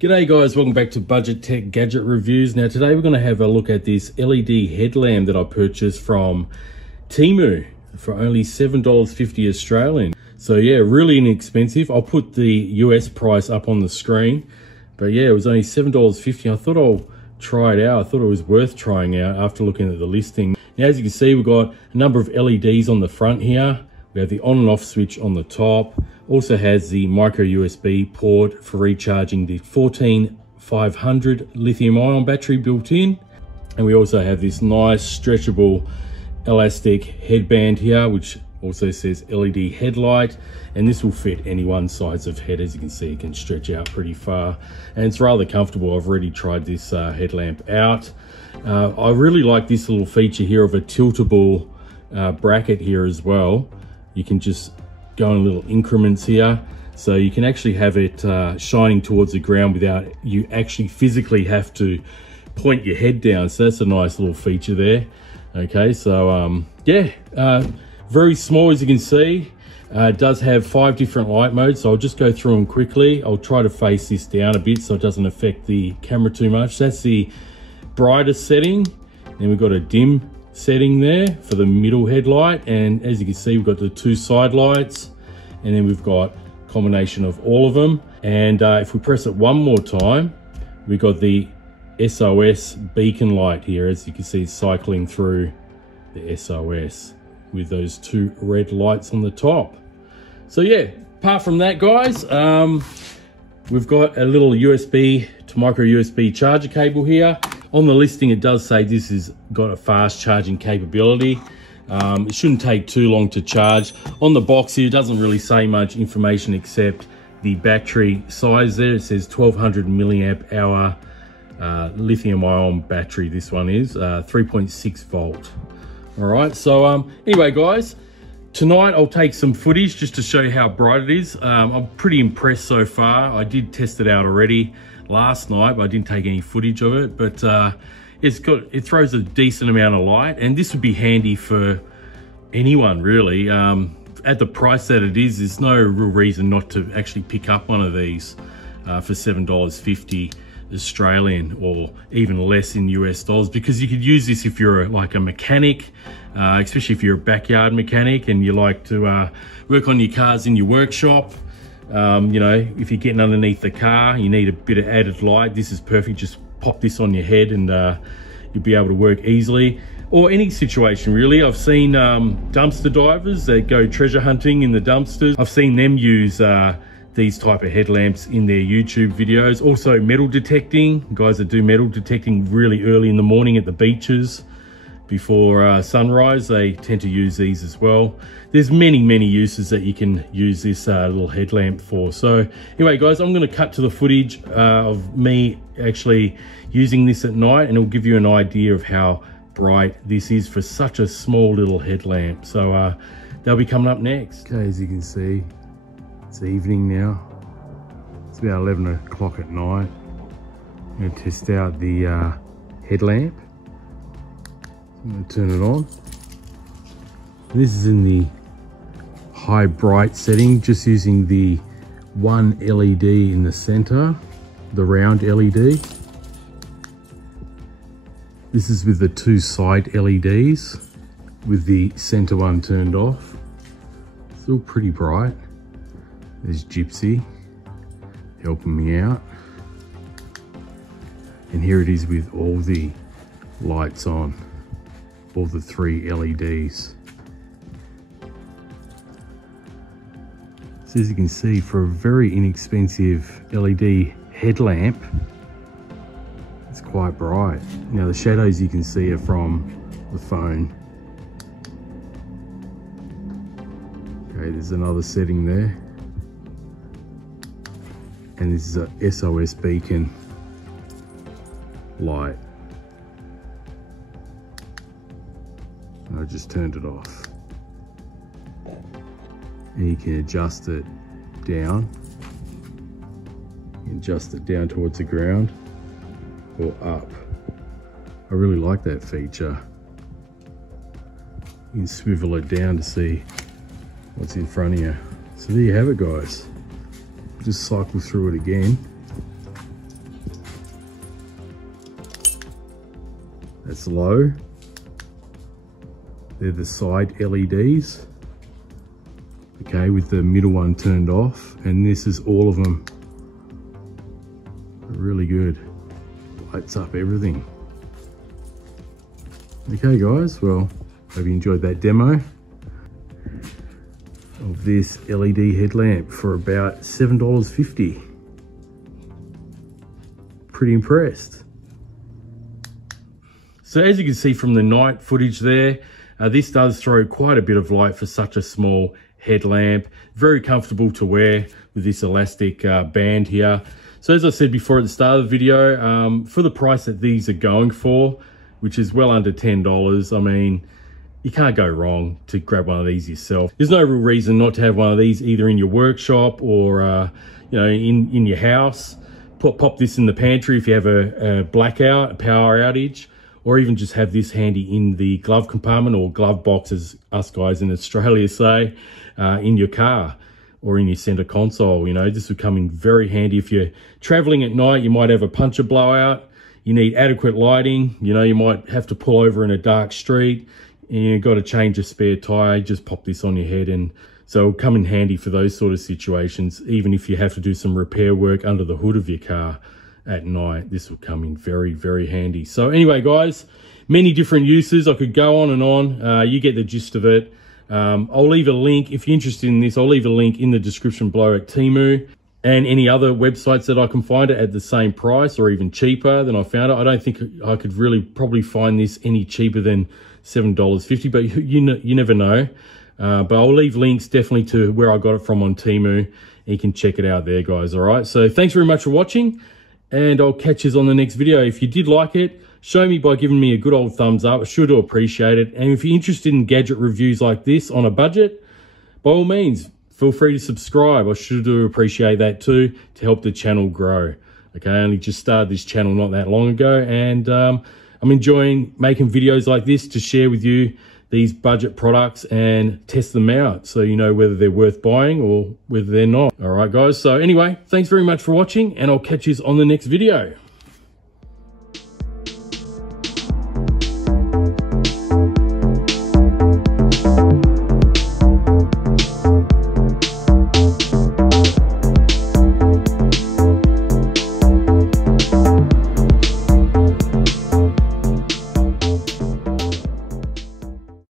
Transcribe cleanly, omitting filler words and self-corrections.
G'day guys, welcome back to BUDGETech Gadget Reviews. Now today we're going to have a look at this LED headlamp that I purchased from Temu for only $7.50 Australian. So yeah, really inexpensive. I'll put the US price up on the screen. But yeah, it was only $7.50. I thought I'll try it out. I thought it was worth trying out after looking at the listing. Now as you can see, we've got a number of LEDs on the front here. We have the on and off switch on the top. Also has the micro USB port for recharging the 14500 lithium ion battery built in. And we also have this nice stretchable elastic headband here, which also says LED headlight. And this will fit any one size of head. As you can see, it can stretch out pretty far. And it's rather comfortable. I've already tried this headlamp out. I really like this little feature here of a tiltable bracket here as well. You can just go in little increments here, so you can actually have it shining towards the ground without you actually physically have to point your head down. So that's a nice little feature there. Okay, so yeah, very small as you can see. It does have 5 different light modes, so I'll just go through them quickly. I'll try to face this down a bit so it doesn't affect the camera too much. That's the brightest setting. Then we've got a dim setting there for the middle headlight, and as you can see, we've got the 2 side lights, and then we've got a combination of all of them. And if we press it one more time, we've got the SOS beacon light here. As you can see, cycling through the SOS with those 2 red lights on the top. So yeah, apart from that guys, we've got a little USB to micro USB charger cable here. On the listing, it does say this has got a fast charging capability. It shouldn't take too long to charge. On the box here, it doesn't really say much information except the battery size there. It says 1200 milliamp hour lithium ion battery. This one is 3.6 volt. All right, so anyway guys, tonight I'll take some footage just to show you how bright it is. I'm pretty impressed so far. I did test it out already last night, but I didn't take any footage of it. But it throws a decent amount of light, and this would be handy for anyone really. At the price that it is, there's no real reason not to actually pick up one of these for $7.50 Australian, or even less in US dollars, because you could use this if you're like a mechanic, especially if you're a backyard mechanic and you like to work on your cars in your workshop. You know, if you're getting underneath the car, you need a bit of added light. This is perfect. Just pop this on your head and you'll be able to work easily. Or any situation really. I've seen dumpster divers that go treasure hunting in the dumpsters. I've seen them use these type of headlamps in their YouTube videos. Also metal detecting, guys that do metal detecting really early in the morning at the beaches before sunrise, they tend to use these as well. There's many uses that you can use this little headlamp for. So anyway guys, I'm going to cut to the footage of me actually using this at night, and it'll give you an idea of how bright this is for such a small little headlamp. So they'll be coming up next. Okay, as you can see, it's evening now. It's about 11 o'clock at night. I'm going to test out the headlamp. I'm going to turn it on. This is in the high bright setting, just using the one LED in the center, the round LED. This is with the 2 side LEDs with the center one turned off. Still pretty bright. There's Gypsy helping me out. And here it is with all the lights on, all the 3 LEDs. So as you can see, for a very inexpensive LED headlamp, it's quite bright. Now the shadows you can see are from the phone. Okay, there's another setting there. And this is a SOS beacon light. And I just turned it off. And you can adjust it down. You can adjust it down towards the ground or up. I really like that feature. You can swivel it down to see what's in front of you. So there you have it guys. Just cycle through it again. That's low. They're the side LEDs. Okay, with the middle one turned off. And this is all of them. Really good. Lights up everything. Okay guys, well, hope you enjoyed that demo of this LED headlamp for about $7.50. Pretty impressed. So as you can see from the night footage there, this does throw quite a bit of light for such a small headlamp. Very comfortable to wear with this elastic band here. So as I said before at the start of the video, for the price that these are going for, which is well under $10, I mean, you can't go wrong to grab one of these yourself. There's no real reason not to have one of these either in your workshop or you know, in your house. Pop this in the pantry if you have a blackout, a power outage, or even just have this handy in the glove compartment or glove box, as us guys in Australia say, in your car or in your center console. You know, this would come in very handy if you're traveling at night. You might have a puncture blowout. You need adequate lighting. You know, you might have to pull over in a dark street and you've got to change a spare tire. Just pop this on your head, and so it'll come in handy for those sort of situations. Even if you have to do some repair work under the hood of your car at night, this will come in very, very handy. So anyway, guys, many different uses. I could go on and on. You get the gist of it. I'll leave a link, if you're interested in this, I'll leave a link in the description below at Temu and any other websites that I can find it at the same price or even cheaper than I found it. I don't think I could really probably find this any cheaper than $7.50, but you never know. But I'll leave links definitely to where I got it from on Temu, and you can check it out there, guys. All right, so thanks very much for watching, and I'll catch you on the next video. If you did like it, show me by giving me a good old thumbs up. I sure do appreciate it. And if you're interested in gadget reviews like this on a budget, by all means, feel free to subscribe. I sure do appreciate that too, to help the channel grow. Okay, I only just started this channel not that long ago, and I'm enjoying making videos like this to share with you these budget products and test them out so you know whether they're worth buying or whether they're not. All right, guys. So anyway, thanks very much for watching, and I'll catch you on the next video.